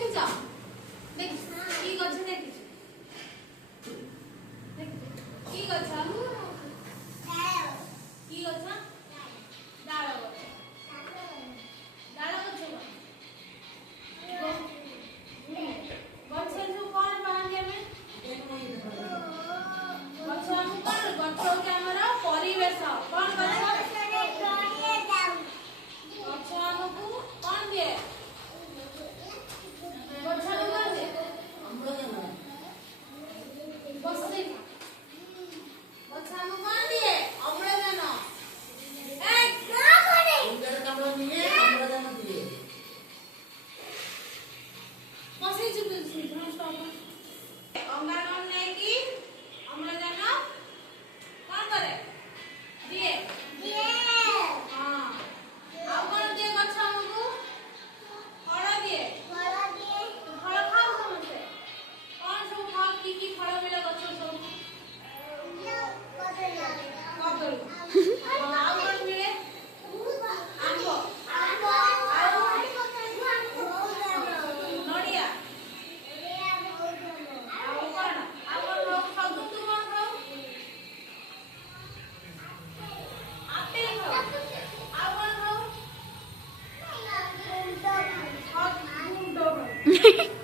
ଦେଖିଛ କି ଗଛ ଦେଖିଛ କି ଗଛ କି ଗଛ ଡାଳ ଗଛ ଗଛରେ ସବୁ କଣ ପାଆନ୍ତି ଆମେ ଗଛ ଆମକୁ କଣ ଗଛ ହଉଛି ଆମର ପରିବେଶ କଣ ଗଛ ଆମକୁ କଣ ଦିଏ ଗଛ ଆମକୁ କଣ ଦିଏ ବସି ଗଛ ଆମକୁ କଣ ଦିଏ ଅମ୍ଳଜାନ ଅଙ୍ଗାରକାମ୍ଳ ନେଇକି ଅମ୍ଳଜାନ କଣ କରେ ଦିଏ ହଁ ଆଉ କଣ ଦିଏ ଗଛ ଆମକୁ ଫଳ ଦିଏ ଫଳ ଖାଉ ସମସ୍ତେ କଣ ସବୁ ଖାଉ କି ଫଳ ମିଳେ ଗଛ ସବୁ କଦଳୀ ଆଉ କଣ ମିଳେ ଆମ୍ବ ନଡ଼ିଆ ଆଉ କଣ ଖାଉ ଖଜୁରୀ ତୁ କଣ ଖାଉ ଆପେଲ ଖାଉ ଆଉ କଣ ଖାଉ ଗୁଣ୍ଡ ଖାଉ